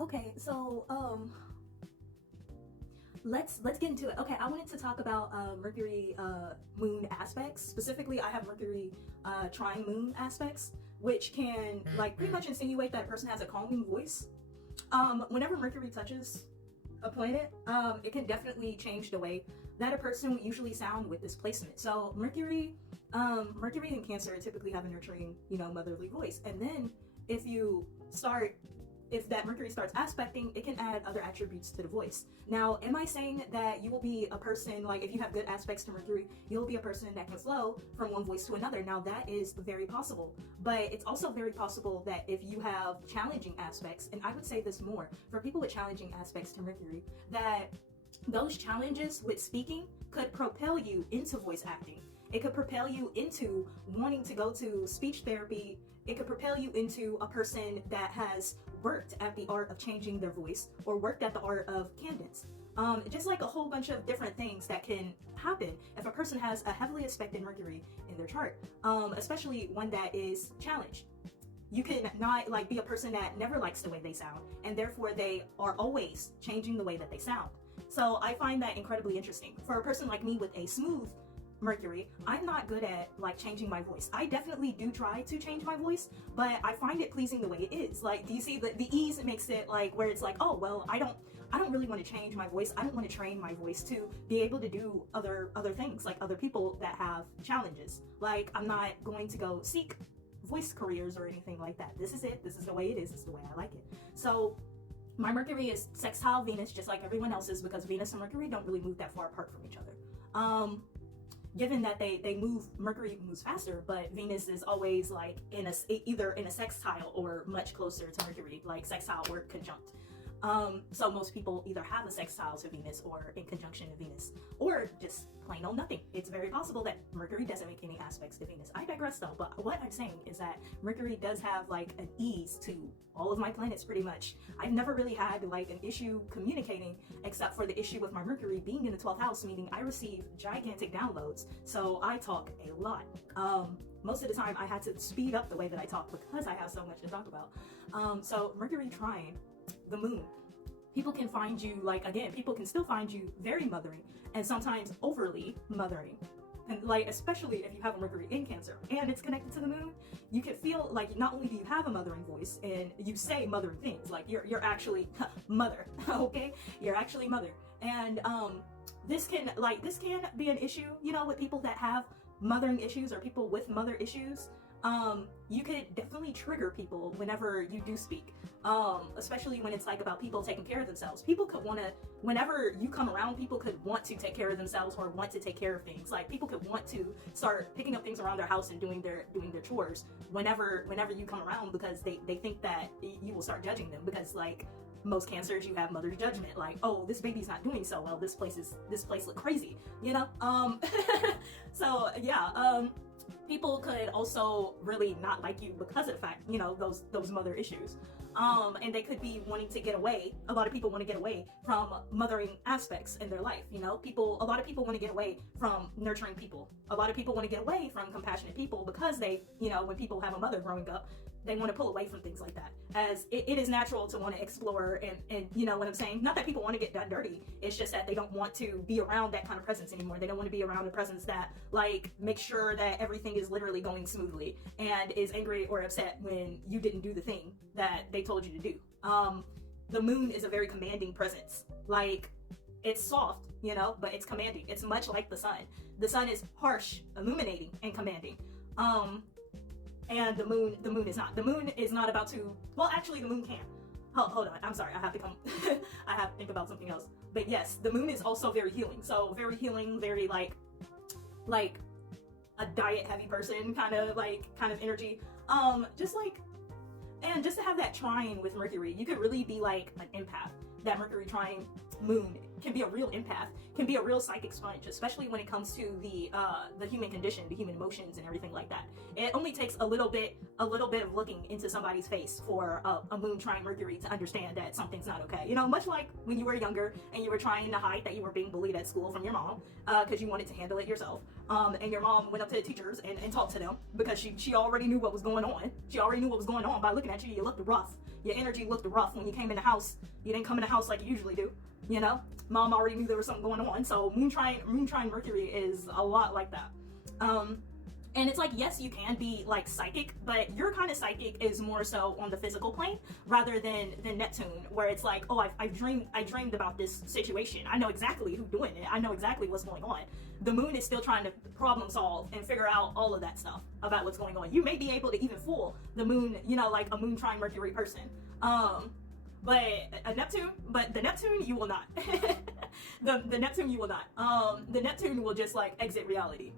Okay, so let's get into it. Okay, I wanted to talk about Mercury moon aspects. Specifically, I have Mercury trine moon aspects, which can like pretty much insinuate that a person has a calming voice. Whenever Mercury touches a planet, it can definitely change the way that a person would usually sound with this placement. So Mercury and Cancer typically have a nurturing, motherly voice, and then if you start if that Mercury starts aspecting, it can add other attributes to the voice. Now, am I saying that you will be a person, like if you have good aspects to Mercury, you'll be a person that can flow from one voice to another? Now, that is very possible, but it's also very possible that if you have challenging aspects, and I would say this more for people with challenging aspects to Mercury, that those challenges with speaking could propel you into voice acting. It could propel you into wanting to go to speech therapy. It could propel you into a person that has worked at the art of changing their voice or worked at the art of cadence. Just like a whole bunch of different things that can happen if a person has a heavily aspected Mercury in their chart, especially one that is challenged. You can not like be a person that never likes the way they sound, and therefore they are always changing the way that they sound. So I find that incredibly interesting. For a person like me with a smooth Mercury, I'm not good at like changing my voice. I definitely do try to change my voice, but I find it pleasing the way it is. Like, do you see the ease? It makes it like where it's like, oh well, I don't really want to change my voice. I don't want to train my voice to be able to do other things like other people that have challenges. Like, I'm not going to go seek voice careers or anything like that. This is it. This is the way it is. This is the way I like it. So my Mercury is sextile Venus, just like everyone else's, because Venus and Mercury don't really move that far apart from each other. Given that they move, Mercury moves faster, but Venus is always like either in a sextile or much closer to Mercury, like sextile or conjunct. So most people either have a sextile to Venus or in conjunction to Venus, or just plain old nothing. It's very possible that Mercury doesn't make any aspects to Venus. I digress though, but what I'm saying is that Mercury does have like an ease to all of my planets pretty much. I've never really had like an issue communicating, except for the issue with my Mercury being in the 12th house, meaning I receive gigantic downloads. So I talk a lot. Most of the time I had to speed up the way that I talk because I have so much to talk about. So Mercury trine the moon, people can find you, like, again, people can still find you very mothering and sometimes overly mothering. And like, especially if you have a Mercury in Cancer and it's connected to the moon, you can feel like not only do you have a mothering voice and you say mothering things, like you're actually mother, okay? You're actually mother. And this can be an issue, with people that have mothering issues or people with mother issues. You could definitely trigger people whenever you do speak, especially when it's like about people taking care of themselves. People could want to, whenever you come around, people could want to take care of themselves or want to take care of things. Like, people could want to start picking up things around their house and doing their chores whenever you come around, because they think that you will start judging them, because like most Cancers, you have mother's judgment, like, oh, this baby's not doing so well, this place look crazy, so yeah. People could also really not like you because of the fact, those mother issues. And they could be wanting to get away. A lot of people want to get away from mothering aspects in their life. A lot of people want to get away from nurturing people. A lot of people want to get away from compassionate people because they, when people have a mother growing up, they want to pull away from things like that, as it is natural to want to explore and you know what I'm saying? Not that people want to get done dirty, it's just that they don't want to be around that kind of presence anymore. They don't want to be around a presence that like makes sure that everything is literally going smoothly and is angry or upset when you didn't do the thing that they told you to do. The moon is a very commanding presence. Like, it's soft, but it's commanding. It's much like the sun. The sun is harsh, illuminating, and commanding. And the moon is not. The moon is not about to, well, actually the moon can. Hold on, I'm sorry, I have to I have to think about something else. But yes, the moon is also very healing. So very healing, very like a diet heavy person kind of energy. Just to have that trine with Mercury, you could really be like an empath. That Mercury trine moon can be a real empath, can be a real psychic sponge, especially when it comes to the human condition, the human emotions, and everything like that. It only takes a little bit of looking into somebody's face for a moon trine Mercury to understand that something's not okay. You know, much like when you were younger and you were trying to hide that you were being bullied at school from your mom because you wanted to handle it yourself. And your mom went up to the teachers and talked to them because she already knew what was going on. She already knew what was going on by looking at you. You looked rough. Your energy looked rough when you came in the house. You didn't come in the house like you usually do. You know, mom already knew there was something going on. So moon trine Mercury is a lot like that. And it's like, yes, you can be like psychic, but your kind of psychic is more so on the physical plane rather than Neptune, where it's like, oh, I dreamed about this situation. I know exactly who's doing it. I know exactly what's going on. The moon is still trying to problem solve and figure out all of that stuff about what's going on. You may be able to even fool the moon, you know, like a moon trine Mercury person. But the Neptune you will not. the Neptune you will not. The Neptune will just like exit reality.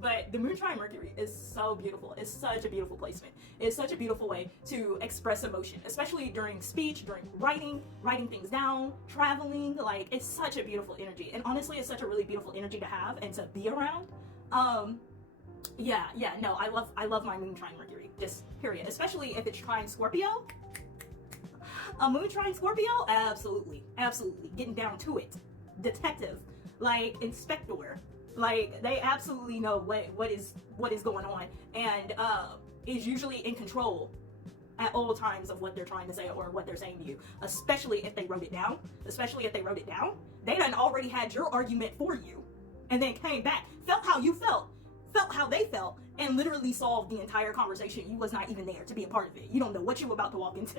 But the moon trine Mercury is so beautiful. It's such a beautiful placement. It's such a beautiful way to express emotion, especially during speech, during writing things down, traveling. Like, it's such a beautiful energy. And honestly, it's such a really beautiful energy to have and to be around. No, I love my moon trine Mercury, just period. Especially if it's trine Scorpio. A moon trine Scorpio? Absolutely. Getting down to it. Detective. Like, inspector. Like, they absolutely know what is going on, and is usually in control at all times of what they're trying to say or what they're saying to you, especially if they wrote it down. They done already had your argument for you, and then came back, felt how you felt how they felt, and literally solved the entire conversation. You was not even there to be a part of it. You don't know what you were about to walk into.